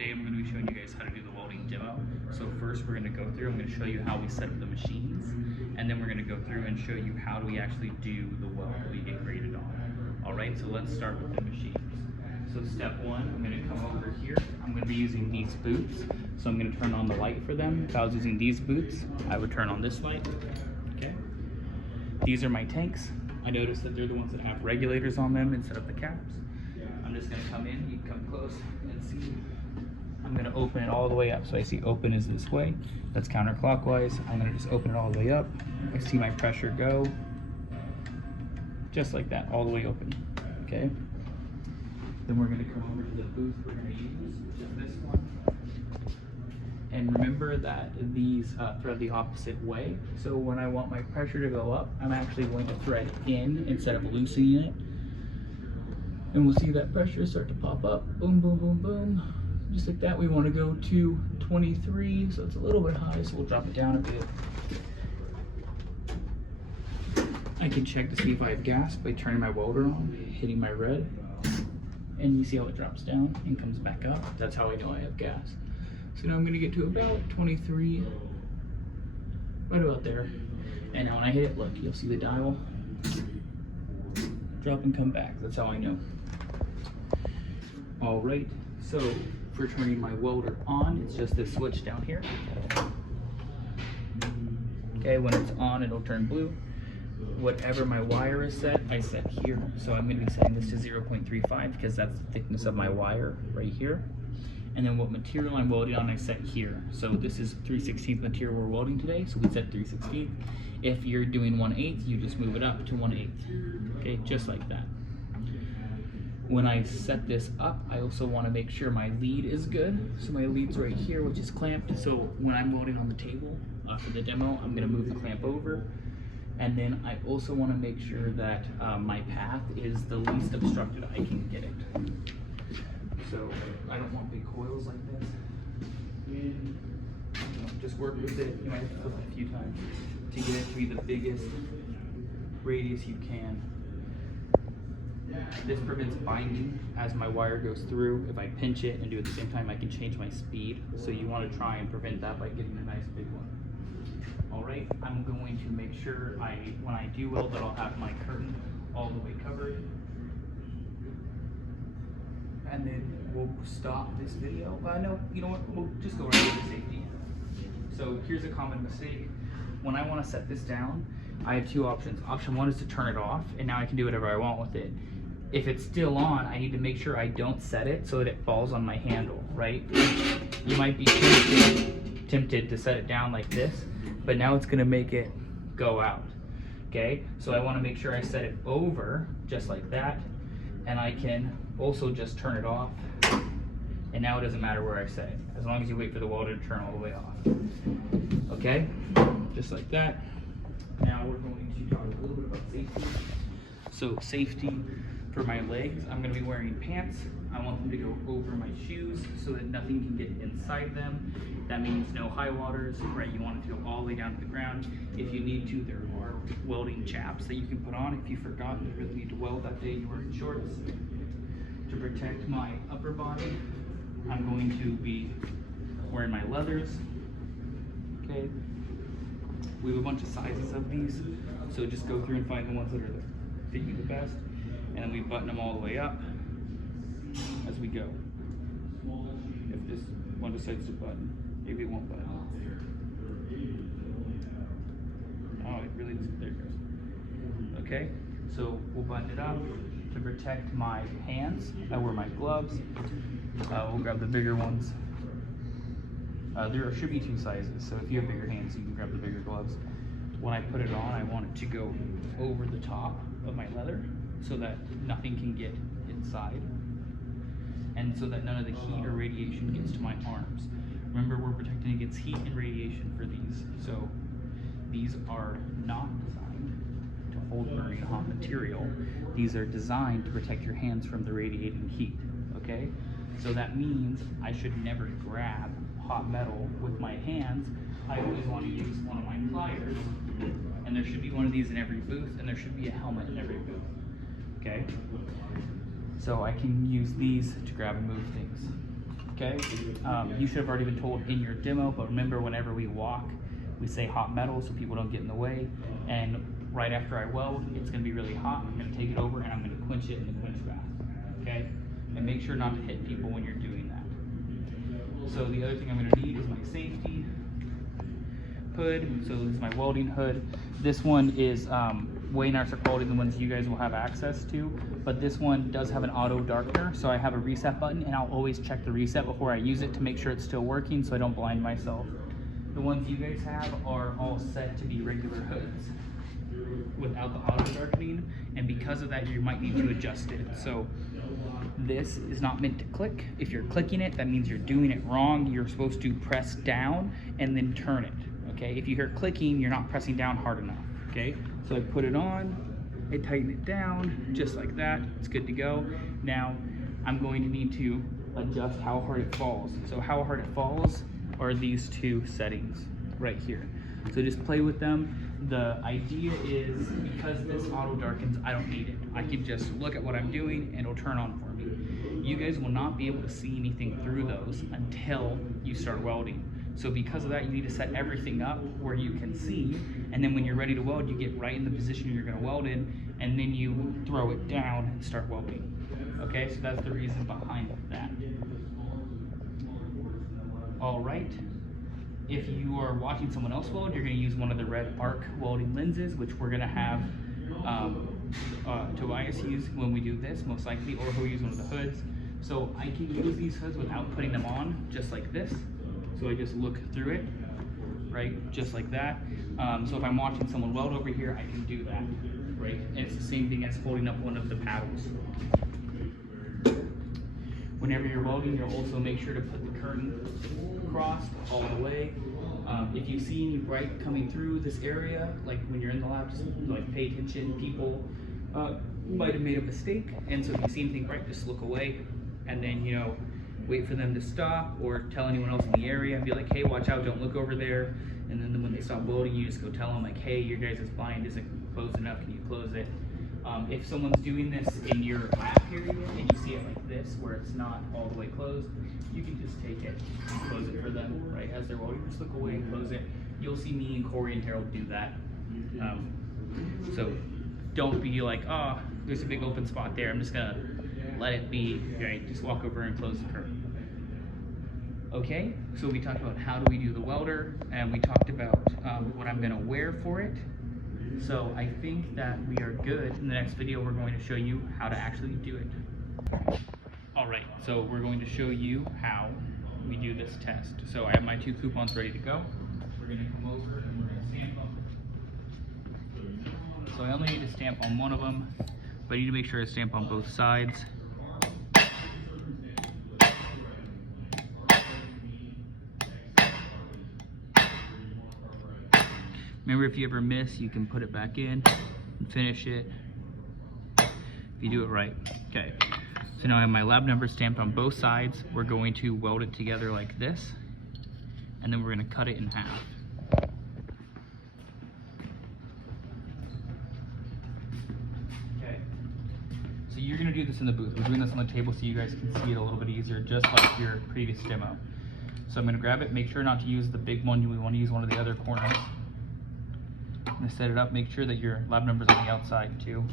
today I'm going to be showing you guys how to do the welding demo. So first we're going to go through, I'm going to show you how we set up the machines, and then we're going to go through and show you how do we actually do the weld that we get graded on. Alright, so let's start with the machines. So step one, I'm going to come over here. I'm going to be using these boots. So I'm going to turn on the light for them. If I was using these boots, I would turn on this light. Okay. These are my tanks. I noticed that they're the ones that have regulators on them instead of the caps. I'm just going to come in, you can come close and see. I'm going to open it all the way up. So I see open is this way. That's counterclockwise. I'm going to just open it all the way up. I see my pressure go. Just like that, all the way open. Okay. Then we're going to come over to the booth we're going to use, which is this one. And remember that these thread the opposite way. So when I want my pressure to go up, I'm actually going to thread in instead of loosening it. And we'll see that pressure start to pop up. Boom, boom, boom, boom. Just like that. We want to go to 23, so it's a little bit high, so we'll drop it down a bit. I can check to see if I have gas by turning my welder on, hitting my red. And you see how it drops down and comes back up. That's how I know I have gas. So now I'm going to get to about 23, right about there. And now when I hit it, look, you'll see the dial drop and come back. That's how I know. All right, so for turning my welder on, it's just this switch down here. Okay, when it's on, it'll turn blue. Whatever my wire is set, I set here. So I'm going to be setting this to 0.35 because that's the thickness of my wire right here. And then what material I'm welding on, I set here. So this is 3/16 material we're welding today, so we set 3/16. If you're doing 1/8, you just move it up to 1/8. Okay, just like that. When I set this up, I also want to make sure my lead is good. So my lead's right here, which is clamped. So when I'm welding on the table for the demo, I'm going to move the clamp over. And then I also want to make sure that my path is the least obstructed I can get it. So I don't want big coils like this. Just work with it. You might have to flip it a few times to get it to be the biggest radius you can. This prevents binding as my wire goes through. If I pinch it and do it at the same time, I can change my speed. So you want to try and prevent that by getting a nice big one. All right, I'm going to make sure when I do weld that I'll have my curtain all the way covered. And then we'll stop this video. No, you know what, we'll just go right into safety. So here's a common mistake. When I want to set this down, I have two options. Option one is to turn it off, and now I can do whatever I want with it. If it's still on, I need to make sure I don't set it so that it falls on my handle, right? You might be tempted to set it down like this, but now it's gonna make it go out, okay? So I wanna make sure I set it over, just like that, and I can also just turn it off, and now it doesn't matter where I set it, as long as you wait for the welder to turn all the way off, okay? Just like that. Now we're going to talk a little bit about safety. So safety for my legs, I'm going to be wearing pants. I want them to go over my shoes so that nothing can get inside them. That means no high waters, right? You want it to go all the way down to the ground. If you need to, there are welding chaps that you can put on. If you forgot you really need to weld that day, you're wearing shorts. To protect my upper body, I'm going to be wearing my leathers. Okay. We have a bunch of sizes of these, so just go through and find the ones that are fit you the best, and then we button them all the way up as we go. If this one decides to button, maybe it won't button. Oh, it really doesn't. There it goes. Okay, so we'll button it up. To protect my hands, I wear my gloves. We'll grab the bigger ones. There should be two sizes, so if you have bigger hands, you can grab the bigger gloves. When I put it on, I want it to go over the top of my leather so that nothing can get inside, and so that none of the heat or radiation gets to my arms. Remember, we're protecting against heat and radiation for these, so these are not designed to hold burning hot material. These are designed to protect your hands from the radiating heat, okay? So that means I should never grab hot metal with my hands. I always want to use one of my pliers, and there should be one of these in every booth, and there should be a helmet in every booth, okay? So I can use these to grab and move things. okay? You should have already been told in your demo, but remember, whenever we walk, we say hot metal so people don't get in the way. And right after I weld, it's gonna be really hot. I'm gonna take it over and I'm gonna quench it in the quench bath, okay? And make sure not to hit people when you're doing that. So the other thing I'm gonna need is my safety hood. So this is my welding hood. This one is way nicer quality than the ones you guys will have access to, but this one does have an auto darkener, so I have a reset button, and I'll always check the reset before I use it to make sure it's still working so I don't blind myself. The ones you guys have are all set to be regular hoods without the auto darkening, and because of that you might need to adjust it. So this is not meant to click. If you're clicking it, that means you're doing it wrong. You're supposed to press down and then turn it, okay? If you hear clicking, you're not pressing down hard enough, okay? So I put it on, I tighten it down, just like that. It's good to go. Now, I'm going to need to adjust how hard it falls. So how hard it falls are these two settings right here. So just play with them. The idea is, because this auto darkens, I don't need it. I can just look at what I'm doing and it'll turn on for me. You guys will not be able to see anything through those until you start welding. So because of that, you need to set everything up where you can see, and then when you're ready to weld, you get right in the position you're gonna weld in, and then you throw it down and start welding. Okay, so that's the reason behind that. All right. If you are watching someone else weld, you're going to use one of the red arc welding lenses, which we're going to have Tobias use when we do this, most likely, or he'll use one of the hoods. So I can use these hoods without putting them on, just like this. So I just look through it, right, just like that. So if I'm watching someone weld over here, I can do that, right? And it's the same thing as holding up one of the paddles. Whenever you're welding, you'll also make sure to put the curtain crossed all the way. If you see any bright coming through this area, like when you're in the lab, just like pay attention. People might have made a mistake, and so if you see anything bright, just look away, and then, you know, wait for them to stop, or tell anyone else in the area and be like, hey, watch out, don't look over there. And then when they stop welding, you just go tell them like, hey, your guys' blind isn't closed enough, can you close it? If someone's doing this in your lab area and you see it like this, where it's not all the way closed, you can just take it and close it for them, right? As they're welding, just look away and close it. You'll see me and Corey and Harold do that. So don't be like, oh, there's a big open spot there, I'm just gonna let it be, right? Just walk over and close the curtain. Okay, so we talked about how do we do the welder, and we talked about what I'm gonna wear for it. So I think that we are good. In the next video, we're going to show you how to actually do it. All right, so we're going to show you how we do this test. So I have my 2 coupons ready to go. We're gonna come over and we're gonna stamp them. So I only need to stamp on one of them, but you need to make sure to stamp on both sides. Remember, if you ever miss, you can put it back in and finish it if you do it right. Okay, so now I have my lab number stamped on both sides. We're going to weld it together like this, and then we're going to cut it in half. Okay, so you're going to do this in the booth. We're doing this on the table so you guys can see it a little bit easier, just like your previous demo. So I'm going to grab it, make sure not to use the big one. We want to use one of the other corners. I'm gonna set it up, make sure that your lab number's on the outside too.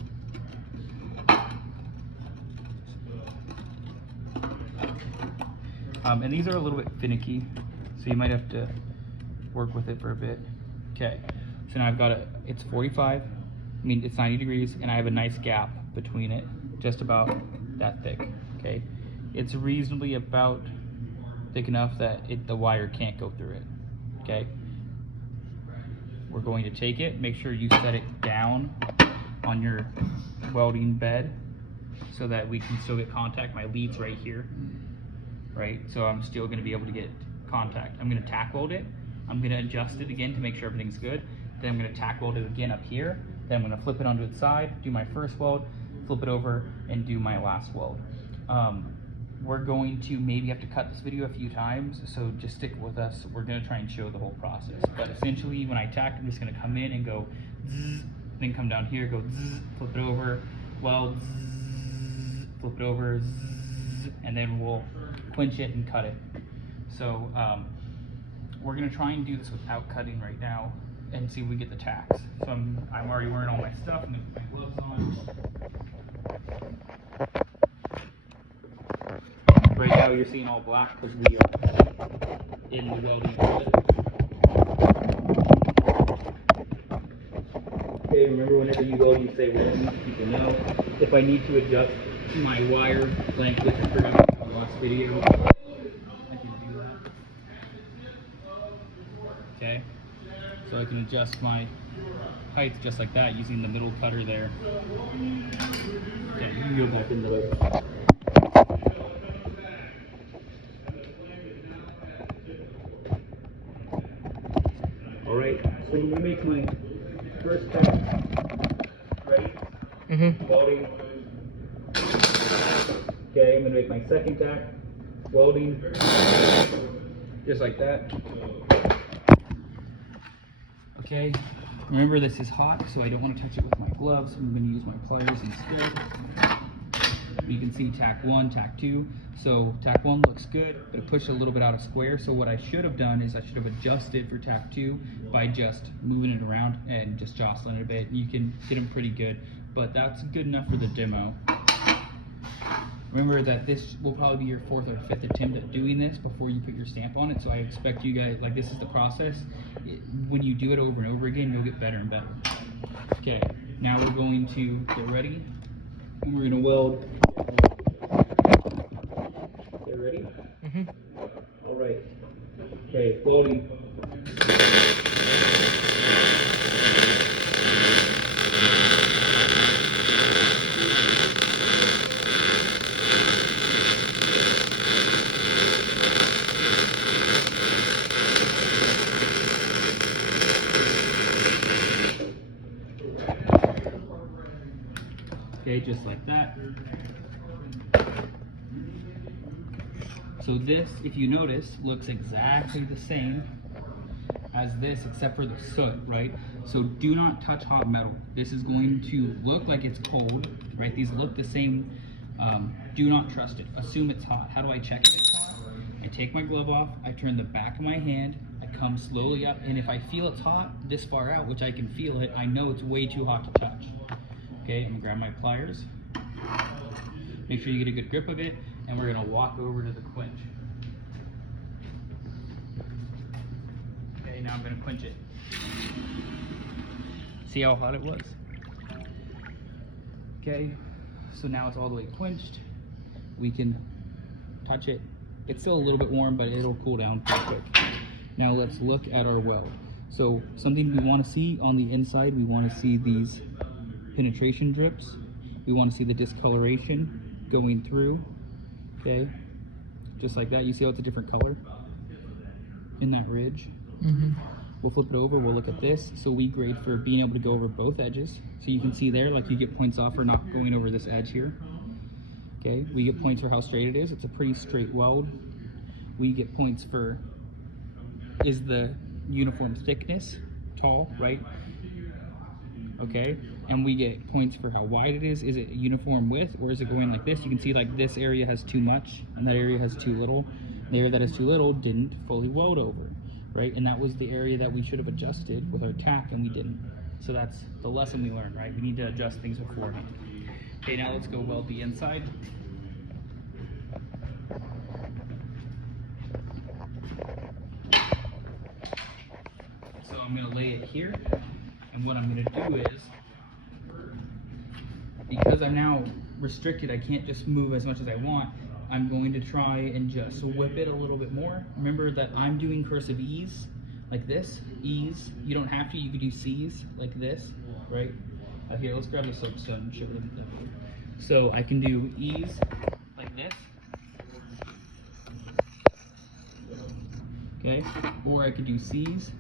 And these are a little bit finicky, so you might have to work with it for a bit. Okay, so now I've got it's 45, it's 90 degrees, and I have a nice gap between it, just about that thick, okay? It's reasonably about thick enough that the wire can't go through it, okay? We're going to take it, make sure you set it down on your welding bed so that we can still get contact. My lead's right here, right? So I'm still going to be able to get contact. I'm going to tack weld it. I'm going to adjust it again to make sure everything's good. Then I'm going to tack weld it again up here. Then I'm going to flip it onto its side, do my first weld, flip it over, and do my last weld. We're going to maybe have to cut this video a few times, so just stick with us. We're going to try and show the whole process. But essentially, when I tack, I'm just going to come in and go zzz, then come down here, go zzz, flip it over, weld, zzz, flip it over, zzz, and then we'll quench it and cut it. So we're gonna try and do this without cutting right now and see if we get the tacks. So I'm already wearing all my stuff. I'm gonna put my gloves on. Right now you're seeing all black because we are in the welding method. Okay, remember whenever you weld, you say welding, people know. If I need to adjust my wire length, which I forgot in the last video, I can do that. Okay, so I can adjust my height just like that using the middle cutter there. Okay, you can go back in the way. Alright, so I'm going to make my first tack. Ready? Welding. Okay, I'm going to make my second tack. Welding. Just like that. Okay, remember this is hot, so I don't want to touch it with my gloves. I'm going to use my pliers instead. You can see tack 1, tack 2. So tack 1 looks good, but it pushed a little bit out of square. So what I should have done is I should have adjusted for tack 2 by just moving it around and just jostling it a bit. You can get them pretty good, but that's good enough for the demo. Remember that this will probably be your 4th or 5th attempt at doing this before you put your stamp on it. So I expect you guys, like, this is the process. When you do it over and over again, you'll get better and better. Okay, now we're going to get ready. And we're going to weld. Okay, ready? All right. Okay, welding. Okay, just like that. So this, if you notice, looks exactly the same as this except for the soot, right? So do not touch hot metal. This is going to look like it's cold, right? These look the same. Do not trust it. Assume it's hot. How do I check if it's hot? I take my glove off, I turn the back of my hand, I come slowly up, and if I feel it's hot this far out, which I can feel it, I know it's way too hot to touch. Okay, I'm gonna grab my pliers. Make sure you get a good grip of it, and we're gonna walk over to the quench. Okay, now I'm gonna quench it. See how hot it was? Okay, so now it's all the way quenched. We can touch it. It's still a little bit warm, but it'll cool down pretty quick. Now let's look at our weld. So something we want to see on the inside, we want to see these penetration drips. We want to see the discoloration going through. Okay, just like that. You see how it's a different color in that ridge? We'll flip it over, we'll look at this. So we grade for being able to go over both edges. So you can see there, like, you get points off for not going over this edge here. Okay, we get points for how straight it is. It's a pretty straight weld. We get points for, is the uniform thickness tall, right? Okay, and we get points for how wide it is. Is it uniform width, or is it going like this? You can see, like, this area has too much and that area has too little. The area that is too little didn't fully weld over, right? And that was the area that we should have adjusted with our tack, and we didn't. So that's the lesson we learned, right? We need to adjust things beforehand. Okay, now let's go weld the inside. So I'm gonna lay it here, and what I'm gonna do is, because I'm now restricted, I can't just move as much as I want, I'm going to try and just whip it a little bit more. Remember that I'm doing cursive E's, like this, E's. You don't have to, you could do C's, like this, right? Here, let's grab the soapstone and show them. So I can do E's, like this. Okay, or I could do C's,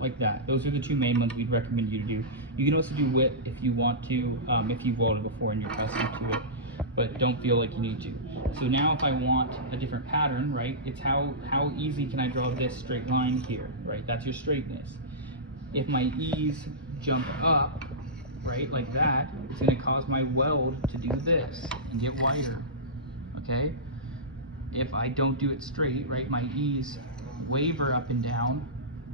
like that. Those are the two main ones we'd recommend you to do. You can also do whip if you want to, if you've welded before and you're accustomed to it, but don't feel like you need to. So now if I want a different pattern, right, it's how easy can I draw this straight line here, right? That's your straightness. If my E's jump up, right, like that, it's going to cause my weld to do this and get wider, okay? If I don't do it straight, right, my E's waver up and down,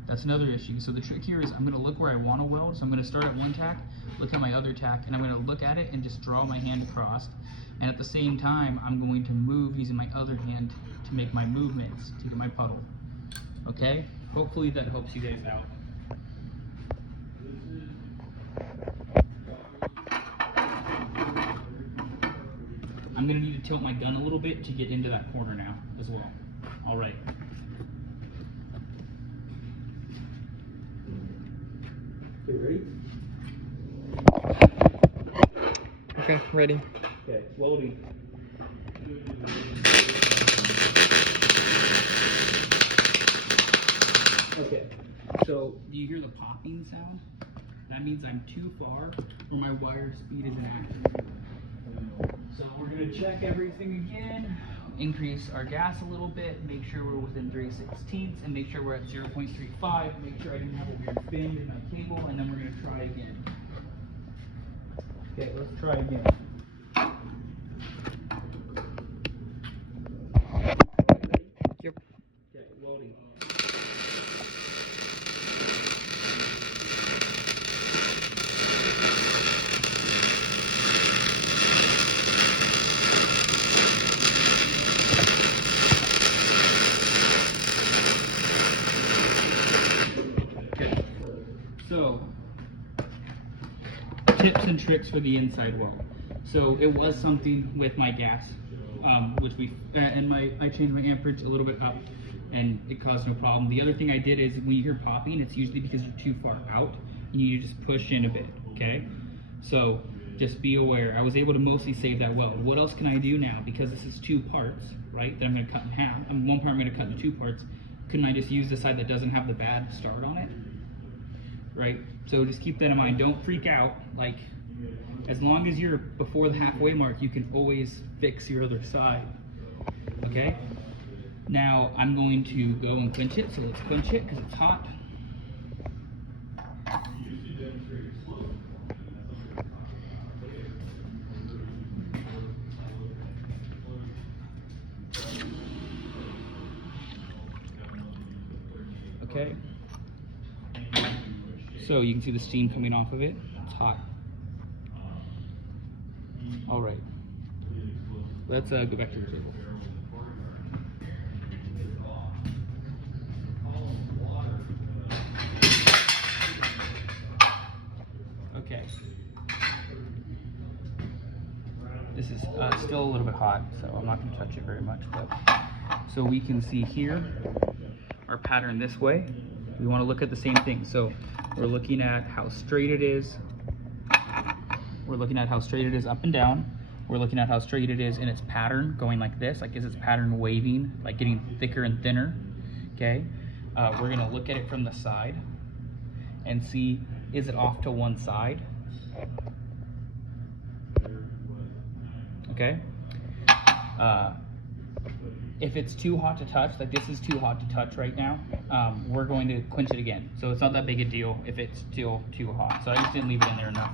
that's another issue. So the trick here is I'm going to look where I want to weld, so I'm going to start at one tack, look at my other tack, and I'm going to look at it and just draw my hand across, and at the same time, I'm going to move using my other hand to make my movements to get my puddle, okay? Hopefully that helps you guys out. I'm going to need to tilt my gun a little bit to get into that corner now as well. All right. Okay, ready? Okay, ready. Okay, welding. Okay, so do you hear the popping sound? That means I'm too far or my wire speed is inaccurate. So we're going to check everything again, increase our gas a little bit, make sure we're within 3/16, and make sure we're at 0.35, make sure I didn't have a weird bend in my cable, and then we're going to try again. Okay, let's try again. Yep. Okay, welding. Okay, so tips and tricks for the inside weld. So it was something with my gas, which I changed my amperage a little bit up, and it caused no problem. The other thing I did is when you hear popping, it's usually because you're too far out, and you just push in a bit. Okay, so just be aware. I was able to mostly save that weld. What else can I do now? Because this is two parts, right? That I'm going to cut in half. One part I'm going to cut into two parts. Couldn't I just use the side that doesn't have the bad start on it? Right? So just keep that in mind. Don't freak out. Like, as long as you're before the halfway mark, you can always fix your other side. Okay? Now I'm going to go and quench it. So let's quench it because it's hot. Okay. So you can see the steam coming off of it. It's hot. All right. Let's go back to the table. Okay. This is still a little bit hot, so I'm not going to touch it very much. But so we can see here our pattern this way. We want to look at the same thing. So we're looking at how straight it is. We're looking at how straight it is up and down. We're looking at how straight it is in its pattern, going like this. Like, is its pattern waving, like getting thicker and thinner? Okay. We're going to look at it from the side and see, is it off to one side? Okay. If it's too hot to touch, like this is too hot to touch right now, we're going to quench it again. So it's not that big a deal if it's still too hot. So I just didn't leave it in there enough.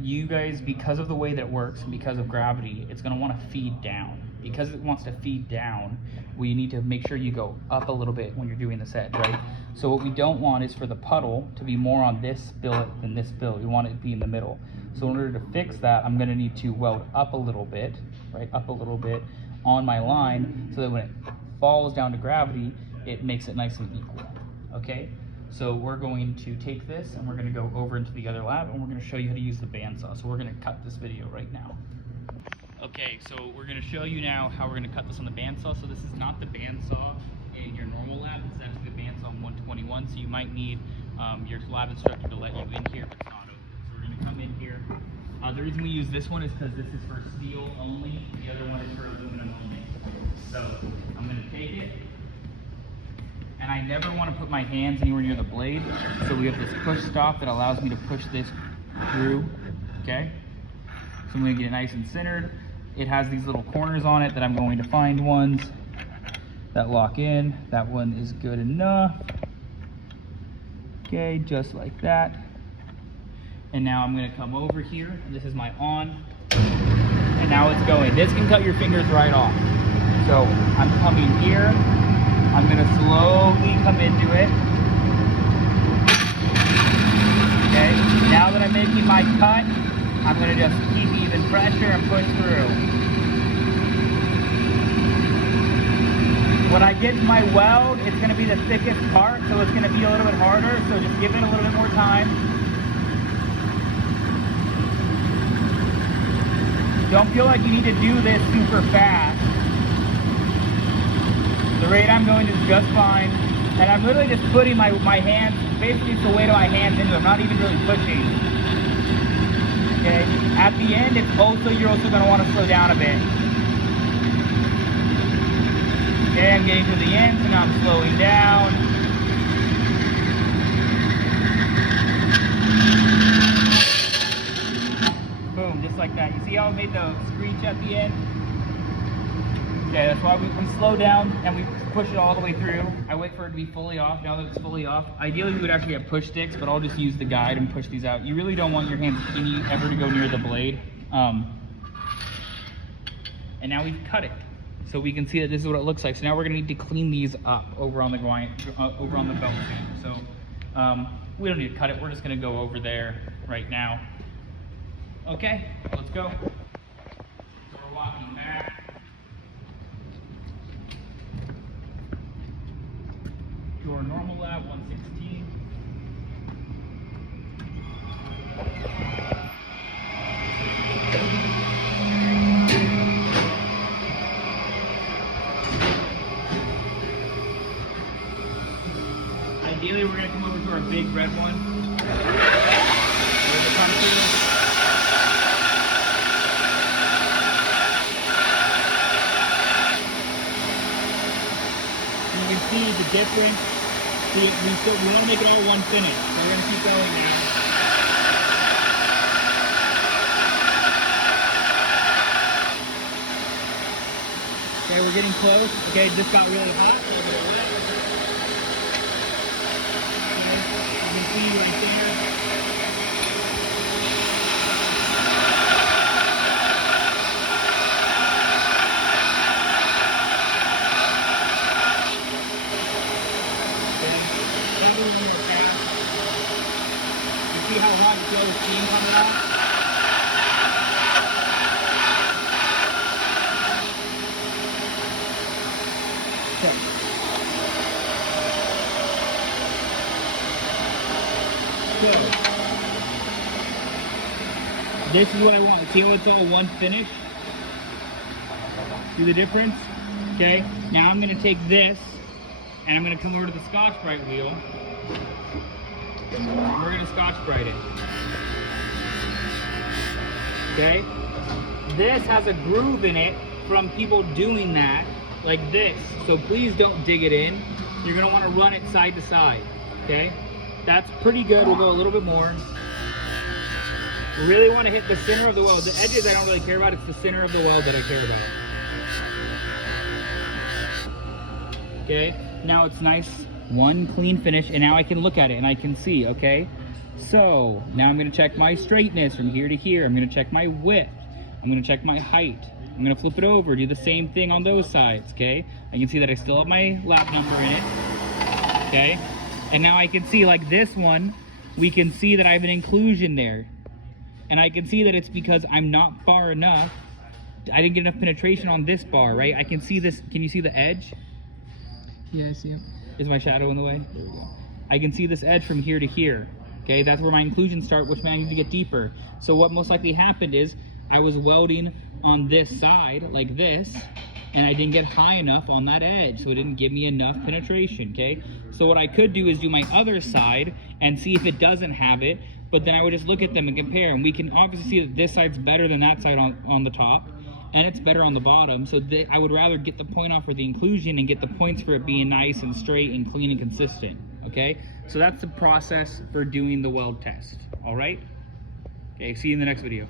You guys, because of the way that it works, and because of gravity, it's going to want to feed down. Because it wants to feed down, we need to make sure you go up a little bit when you're doing this edge, right? So what we don't want is for the puddle to be more on this billet than this billet. We want it to be in the middle. So in order to fix that, I'm going to need to weld up a little bit, right? Up a little bit on my line so that when it falls down to gravity, it makes it nice and equal, okay? So we're going to take this and we're going to go over into the other lab and we're going to show you how to use the bandsaw. So we're going to cut this video right now. Okay, so we're going to show you now how we're going to cut this on the bandsaw. So this is not the bandsaw in your normal lab. This is actually the bandsaw 121. So you might need your lab instructor to let you in here if it's not open. So we're going to come in here. The reason we use this one is because this is for steel only. The other one is for aluminum only. So I'm going to take it. And I never want to put my hands anywhere near the blade. So we have this push stop that allows me to push this through. Okay? So I'm going to get it nice and centered. It has these little corners on it that I'm going to find ones that lock in. That one is good enough. Okay, just like that. And now I'm gonna come over here, and this is my on, and now it's going. This can cut your fingers right off. So I'm coming here, I'm gonna slowly come into it. Okay, now that I'm making my cut, I'm gonna just keep even pressure and push through. When I get to my weld, it's gonna be the thickest part, so it's gonna be a little bit harder, so just give it a little bit more time. Don't feel like you need to do this super fast. The rate I'm going is just fine. And I'm literally just putting my hands, basically it's the weight of my hands into it. I'm not even really pushing. Okay? At the end, you're also going to want to slow down a bit. Okay, I'm getting to the end, so now I'm slowing down. Boom, just like that. You see how it made the screech at the end? Okay, that's why we slow down and we push it all the way through. I wait for it to be fully off. Now that it's fully off, ideally we would actually have push sticks, but I'll just use the guide and push these out. You really don't want your hands ever to go near the blade. And now we've cut it. So we can see that this is what it looks like. So now we're gonna need to clean these up over on the belt tube. So we don't need to cut it. We're just gonna go over there right now. Okay, let's go. So we're walking back. To our normal lab, 116. Ideally, we're going to come over to our big red one. Where the front is. You can see the difference. We want to make it all one finish. So we're going to keep going now. Okay, we're getting close. Okay, this got really hot. You can see right there. See how hot you feel the steam coming out? So, this is what I want. See how it's all one finish? See the difference? Okay, now I'm going to take this and I'm going to come over to the Scotch-Brite wheel. And we're going to Scotch-Brite it. Okay? This has a groove in it from people doing that, like this. So please don't dig it in. You're going to want to run it side to side. Okay? That's pretty good. We'll go a little bit more. We really want to hit the center of the weld. The edges I don't really care about. It's the center of the weld that I care about. Okay? Now it's nice. One clean finish, and now I can look at it and I can see, okay? So now I'm gonna check my straightness from here to here. I'm gonna check my width. I'm gonna check my height. I'm gonna flip it over, do the same thing on those sides, okay? I can see that I still have my lap number in it, okay? And now I can see, like this one, we can see that I have an inclusion there. And I can see that it's because I'm not far enough. I didn't get enough penetration on this bar, right? I can see this, can you see the edge? Yeah, I see it. Is my shadow in the way? There we go. I can see this edge from here to here. Okay, that's where my inclusions start, which means I need to get deeper. So what most likely happened is I was welding on this side, like this, and I didn't get high enough on that edge, so it didn't give me enough penetration, okay? So what I could do is do my other side and see if it doesn't have it, but then I would just look at them and compare, and we can obviously see that this side's better than that side on the top, and it's better on the bottom. So I would rather get the point off for the inclusion and get the points for it being nice and straight and clean and consistent, okay? So that's the process for doing the weld test, all right? Okay, see you in the next video.